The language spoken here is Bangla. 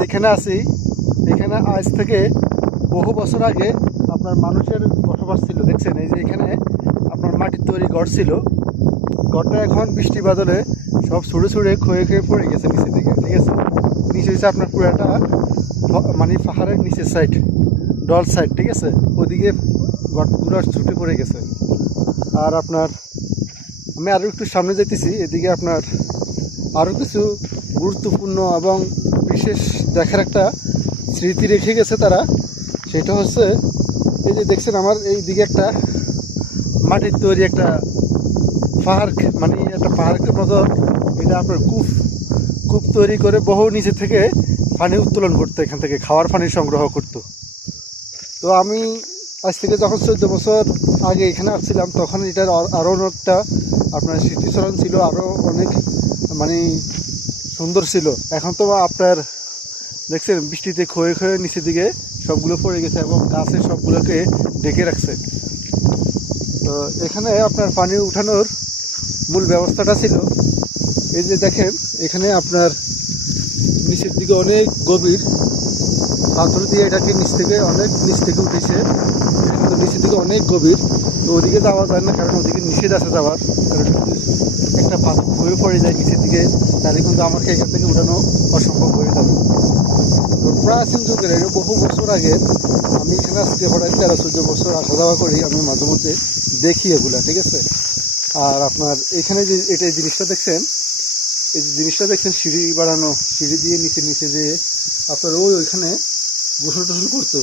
যেখানে আছি এখানে আজ থেকে বহু বছর আগে আপনার মানুষের বসবাস ছিল। দেখছেন এই যে এখানে আপনার মাটির তৈরি ঘর ছিল। ঘরটা এখন বৃষ্টি বাদলে সব ছুঁড়ে ছুঁড়ে ক্ষয়ে ক্ষয়ে পড়ে গেছে নিচে থেকে, ঠিক আছে। নিচে হচ্ছে আপনার পুরাটা মানে পাহাড়ের নিচের সাইড, ডল সাইড, ঠিক আছে। ওদিকে ঘরগুলো ছুটে পড়ে গেছে। আর আপনার আমি আরও একটু সামনে যেতেছি, এদিকে আপনার আরও কিছু গুরুত্বপূর্ণ এবং বিশেষ দেখার একটা স্মৃতি রেখে গেছে তারা। সেটা হচ্ছে এই যে দেখছেন আমার এই দিকে একটা মাটির তৈরি একটা পাহাড়, মানে একটা পাহাড়ের মতো, এটা আপনার কূপ তৈরি করে বহু নিচে থেকে পানি উত্তোলন করতো, এখান থেকে খাওয়ার পানি সংগ্রহ করতো। তো আমি আজ থেকে যখন 14 বছর আগে এখানে আসছিলাম তখন এটার আরও একটা আপনার স্মৃতিচরণ ছিল, আরও অনেক মানে সুন্দর ছিল। এখন তো আপনার দেখছেন বৃষ্টিতে ক্ষয়ে ক্ষয়ে নিচের দিকে সবগুলো পড়ে গেছে এবং গাছে সবগুলোকে ঢেকে রাখছে। তো এখানে আপনার পানি উঠানোর মূল ব্যবস্থাটা ছিল এই যে দেখেন এখানে আপনার নিচের দিকে অনেক গভীর পাথর দিয়ে এটাকে নিচ থেকে উঠেছে, কিন্তু নিচের দিকে অনেক গভীর। তো ওদিকে যাওয়া যায় না, কারণ ওদিকে নিষেধ আছে যাওয়ার, কারণ একটা পাথর হয়ে পড়ে যায় নিচের দিকে, তাহলে কিন্তু আমাকে এখান থেকে উঠানো অসম্ভব হয়ে যাবে। তো প্রাচীন যুগের বহু বছর আগে আমি এখানে আজকে প্রায় 13-14 বছর আসা যাওয়া করি, আমি মাঝে মধ্যে দেখি এগুলা, ঠিক আছে। আর আপনার এখানে যে এই জিনিসটা দেখছেন সিঁড়ি বাড়ানো, সিঁড়ি দিয়ে নিচে যেয়ে আপনার ওইখানে গোসল টোসল করতো।